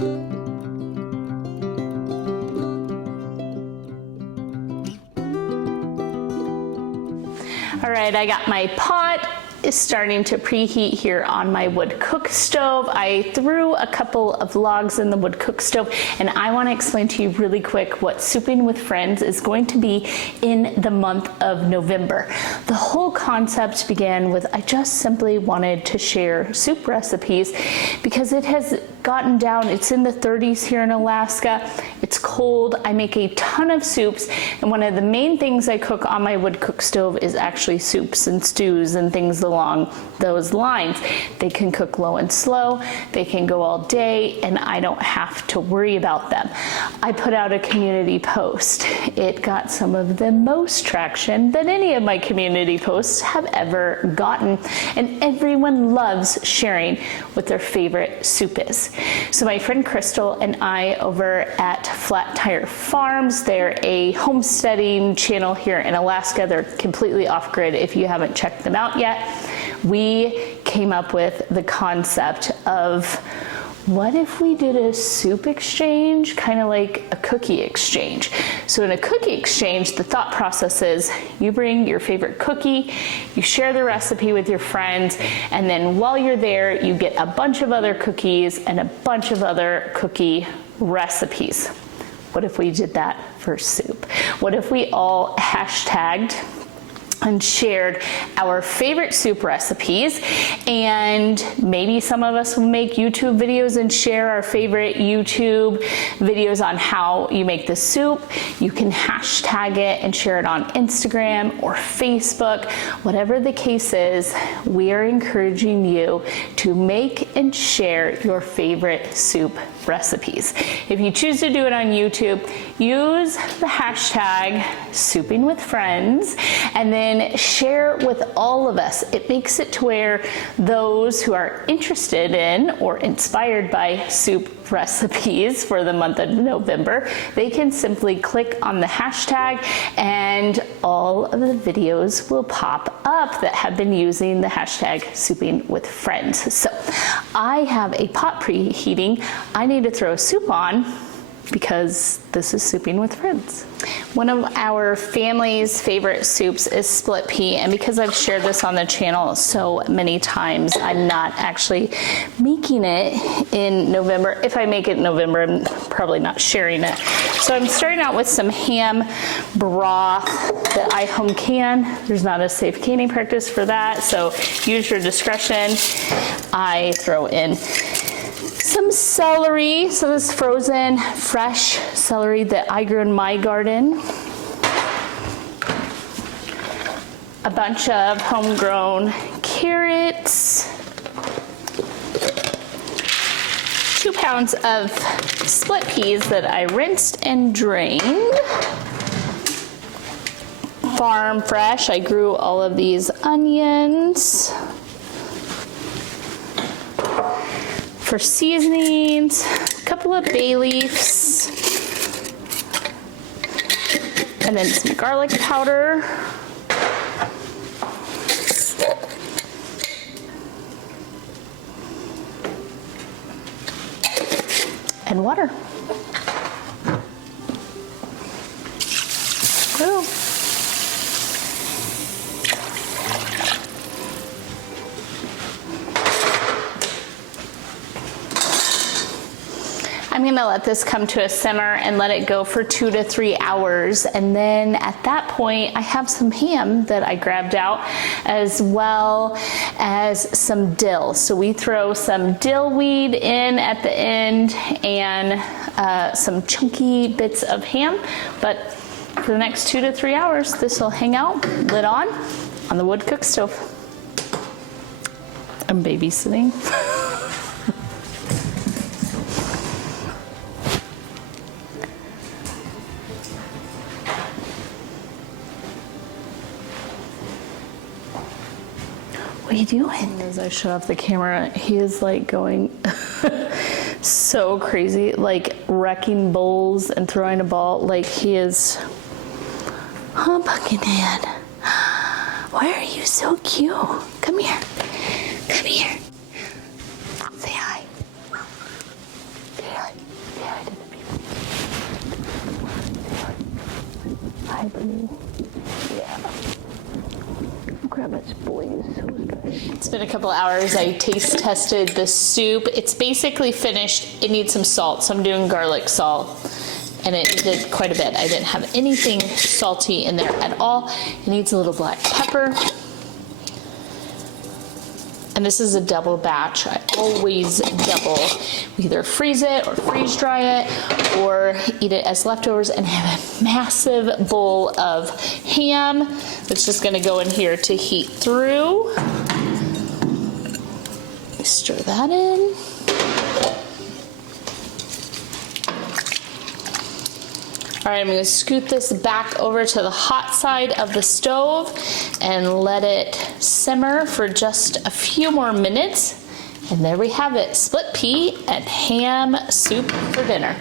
All right, I got my pot is starting to preheat here on my wood cook stove. I threw a couple of logs in the wood cook stove, and I want to explain to you really quick what Souping with Friends is going to be in the month of November. The whole concept began with I just simply wanted to share soup recipes because it has gotten down, it's in the 30s here in Alaska. It's cold. I make a ton of soups, and one of the main things I cook on my wood cook stove is actually soups and stews and things along those lines. They can cook low and slow, they can go all day, and I don't have to worry about them. I put out a community post. It got some of the most traction that any of my community posts have ever gotten, and everyone loves sharing what their favorite soup is. So my friend Crystal and I over at Flat Tire Farms, they're a homesteading channel here in Alaska. They're completely off grid if you haven't checked them out yet. We came up with the concept of what if we did a soup exchange, kind of like a cookie exchange. So in a cookie exchange, the thought process is you bring your favorite cookie, you share the recipe with your friends, and then while you're there, you get a bunch of other cookies and a bunch of other cookie recipes. What if we did that for soup? What if we all hashtagged and shared our favorite soup recipes, and maybe some of us will make YouTube videos and share our favorite YouTube videos on how you make the soup. You can hashtag it and share it on Instagram or Facebook. Whatever the case is, we are encouraging you to make and share your favorite soup recipes. If you choose to do it on YouTube, use the hashtag Souping with Friends and then share with all of us. It makes it to where those who are interested in or inspired by soup recipes for the month of November, they can simply click on the hashtag and all of the videos will pop up that have been using the hashtag Souping with Friends. So I have a pot preheating. I need to throw soup on because this is Souping with Friends. One of our family's favorite soups is split pea, and because I've shared this on the channel so many times, I'm not actually making it in November. If I make it in November, I'm probably not sharing it. So I'm starting out with some ham broth that I home can. There's not a safe canning practice for that, so use your discretion. I throw in some celery, so this frozen fresh celery that I grew in my garden. A bunch of homegrown carrots. 2 pounds of split peas that I rinsed and drained. Farm fresh, I grew all of these onions. For seasonings, a couple of bay leaves, and then some garlic powder, and water. Ooh. I'm gonna let this come to a simmer and let it go for 2 to 3 hours. And then at that point, I have some ham that I grabbed out as well as some dill. So we throw some dill weed in at the end and some chunky bits of ham. But for the next 2 to 3 hours, this will hang out, lid on the wood cook stove. I'm babysitting. What are you doing? As I shut off the camera, he is like going so crazy, like wrecking bowls and throwing a ball. Like he is, oh, Pumpkinhead, why are you so cute? Come here, come here. Say hi. Say hi. Grandma's boy is so good. It's been a couple hours. I taste tested the soup. It's basically finished. It needs some salt, so I'm doing garlic salt. And it did quite a bit. I didn't have anything salty in there at all. It needs a little black pepper. And this is a double batch. I always double. We either freeze it or freeze dry it or eat it as leftovers, and have a massive bowl of ham that's just gonna go in here to heat through. Stir that in. All right, I'm gonna scoot this back over to the hot side of the stove and let it simmer for just a few more minutes. And there we have it, split pea and ham soup for dinner.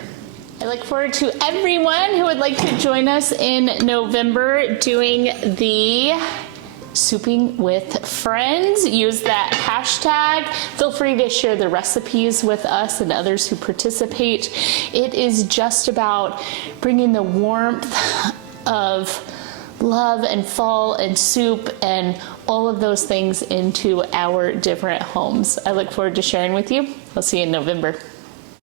I look forward to everyone who would like to join us in November doing the Souping with Friends. Use that hashtag. Feel free to share the recipes with us and others who participate. It is just about bringing the warmth of love and fall and soup and all of those things into our different homes. I look forward to sharing with you. I'll see you in November.